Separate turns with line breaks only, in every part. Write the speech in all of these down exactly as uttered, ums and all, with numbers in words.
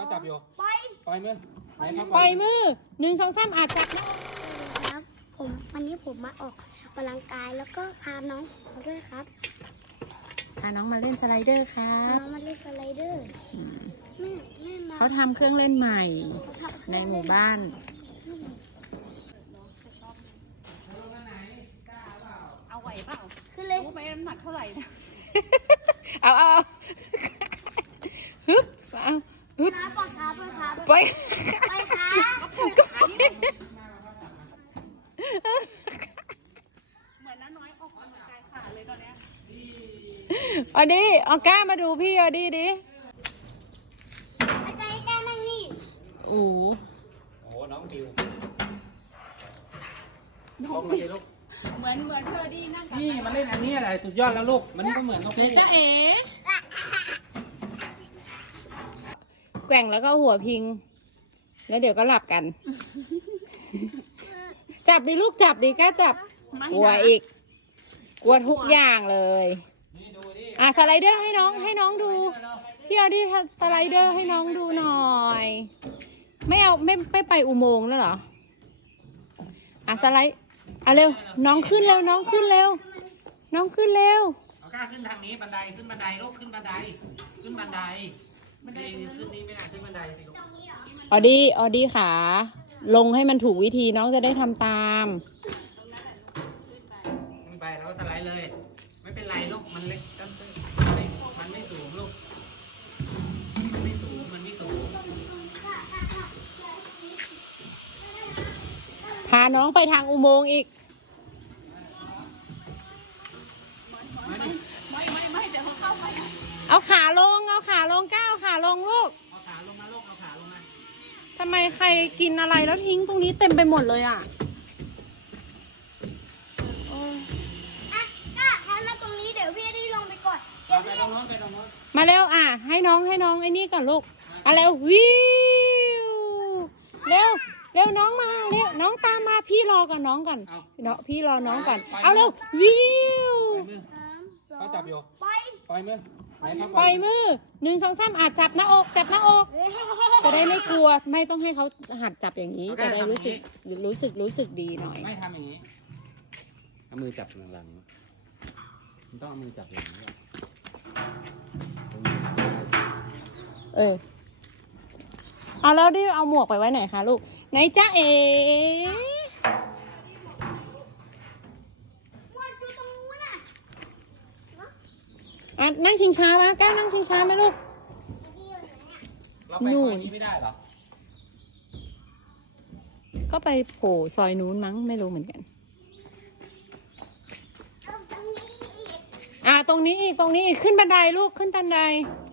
เขาจับอยู่ปล่อยปล่อยมือไหนครับ
ปล่อยมือหนึ่งสองสามอาจจับ
ครับผมวันนี้ผมมาออกกำลังกายแล้วก็พาน้องมาด้วยครับ
พาน้องมาเล่นสไลเดอร์ครั
พา
บ
น้องมาเล่นสไลเดอร์แม่แม่มา
เขาทำเครื่องเล่นใหม่ในหมู่บ้าน
เอาไหวเปล่า
ขึ้นเลย
รู้ไหมน้ำหนักเท่าไหร่นะ
เอาเอาฮึบเอาฮึบ
ขาปล่อยขาปล่อยขา
ไป
ปล่อยขา
เหมือนน้าน้อยออกกำลังกายขาเลยตอนเนี้ย
เอาดิเอาก้ามาดูพี่เอาดิดิ
อาจารย์ให้แกนั่งนี่
โอ้
โอ้น้องบิวลงมาเลยลูก
เหมือนเหมือนเธอดีนั่งกับ
นี่มาเล่นอันนี้อะไรสุดยอดแล้วลูกมันก็เหมือนนก
เนต้าเอ๋แกว่งแล้วก็หัวพิง แล้วเดี๋ยวก็หลับกัน จับดิลูกจับดิก้าจับ
ไม่
กลัวอีก กลัวทุกอย่างเลย
นี่ดูดิ
อ่ะสไลเดอร์ให้น้องให้น้องดู พี่เอาดิสไลเดอร์ให้น้องดูหน่อย ไม่เอาไม่ไม่ไปอุโมงค์แล้วเหรอ อ่ะสไลด์อ่ะเร็ว น้องขึ้นเร็วน้องขึ้นเร็ว น้องขึ้นเร็ว
เอากล้าขึ้นทางนี้บันไดขึ้นบันไดลูกขึ้นบันไดขึ้นบันไดบันไดขึ้นนี้ไม่ได้ขึ้นบันไดสิลูก
ออดี้ออดี้ขา ลงให้มันถูกวิธีน้องจะได้ทำตาม
ขึ้นไปแล้วสไลด์เลย ไม่เป็นไรลูกมันเล็กตั้งมันไม่สูงลูกมันไม่สูงมันไม่สูง
พาน้องไปทางอุโมงค์อีก
มาดิ
ไม่ไม่ไม่เดี๋ยวเขาเข้าไปอะ
เอาขาลง เอาขาลงก้าวเอาขาลงลูก
เอาขาลงมาลูกเอาขาลงมา
ทำไมใครกินอะไรแล้วทิ้งตรงนี้เต็มไปหมดเลยอ่ะ
อ่ะก้าแทนมาตรงนี้เดี๋ยวพี่ได้ลงไปก่อนเดี๋ย
เอา
ว
ไป
พี่
ตรงโน้นไปตรงโน้น
มาเร็วอ่ะ ให้น้องให้น้องไอ้นี่ก่อนลูกอ่ะเร็ววิวเร็วเร็วน้องมาเร็วน้องตามมาพี่รอกับน้องก่อน
เอา
เนาะพี่รอน้องก่อนเอาเร็ววิว
ปล่อยมือ
สามสอง
เขาจับอยู่
ปล่อย
ปล่อยมือไหนเขา
ปล่อยมือหนึ่งสองสามอาจจับหน้าอกจับหน้าอก
เฮ้ย
จะได้ไม่กลัวไม่ต้องให้เขาหัดจับอย่างนี้จะได้รู้สึกรู้สึกรู้สึกดีหน่อย
ไม่ทำอย่างนี้เอามือจับหลังๆมันต้องเอามือจับอย่างนี้
เออเอาแล้วดิเอาหมวกไปไว้ไหนคะลูกไหนจ้าเอ๋
วนอยู่ตรงนู้นน่ะ
อ่ะนั่งชิงช้าวะกล้านั่งชิงช้าไหมลูก
พี่อยู่ไหนอ่ะ
เราไปซอยนี้ไม่ได้เหรอ
ก็ไปโผล่ซอยนู้นมั้งไม่รู้เหมือนกัน
เอาตรงนี้อีก
อ่ะตรงนี้อีกตรงนี้อีกขึ้นบันไดลูกขึ้นบันได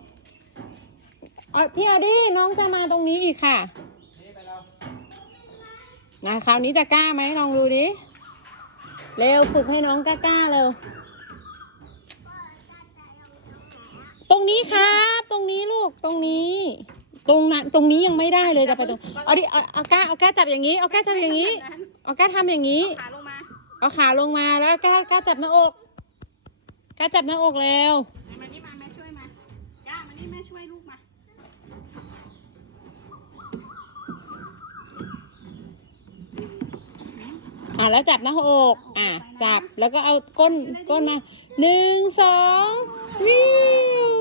อ่ะพี่อดี้น้องจะมาตรงนี้อีกค่ะ
นี่ไปแล้ว
นะคราวนี้จะกล้าไหมลองดูดิเร็วฝึกให้น้องกล้าๆเร็วตรงนี้ครับตรงนี้ลูกตรงนี้ ตรงนั้นตรงนี้ยังไม่ได้เลยจะไปตรงเอาดิเอาเอาก้าเอาก้าจับอย่างนี้เอาก้าจับอย่างนี้เอาก้าทำอย่างนี้
ขาลงมา
เอาขาลงมาแล้วก้าก้าจับหน้าอกก้าจับหน้าอกเร็ว
มานี่มาแม่ช่วยมาย่ามานี่แม่ช่วยลูกมา
อ่ะแล้วจับหน้าอกอ่ะจับแล้วก็เอาก้นก้นมาหนึ่งสองวิว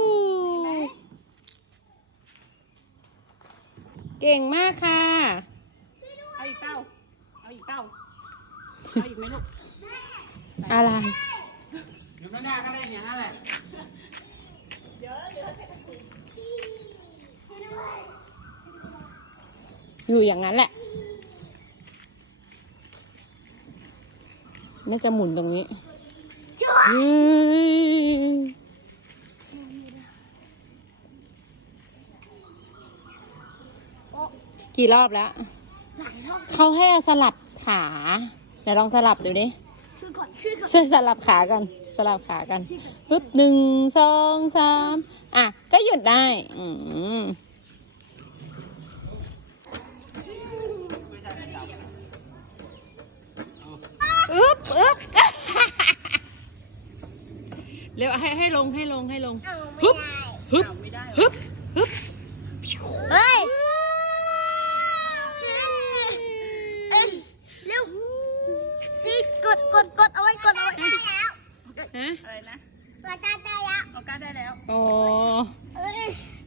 เก่งมากค่ะ
เอาอีกเต้าเอาอีกเต้าเอาอีกไหมลูก
อะไร
อยู่หน้าก็ได้อย่างนั้นแหละ
อยู่อย่างนั้นแหละน่าจะหมุนตรงนี้
ช่วย
เฮ้ยกี่รอบแล้ว
หลายรอบ
เขาให้สลับขาเดี๋ยวลองสลับดูดิ
ช่วยก่อนช่วยก่อน
ช่วยสลับขากันสลับขากันปึ๊บหนึ่งสองสามอ่ะก็หยุดได้อืมอึ๊บอึ๊บ เร็วให้ให้ลงให้ลงให้ลง
เอาไม่
ฮึบ
ได้
ฮึบ
เอาไม่ได้
ฮึบฮึบ
เฮ้ยตาตายแล้ว
เอาก้าได้แล้ว
โอ้
เอ้ย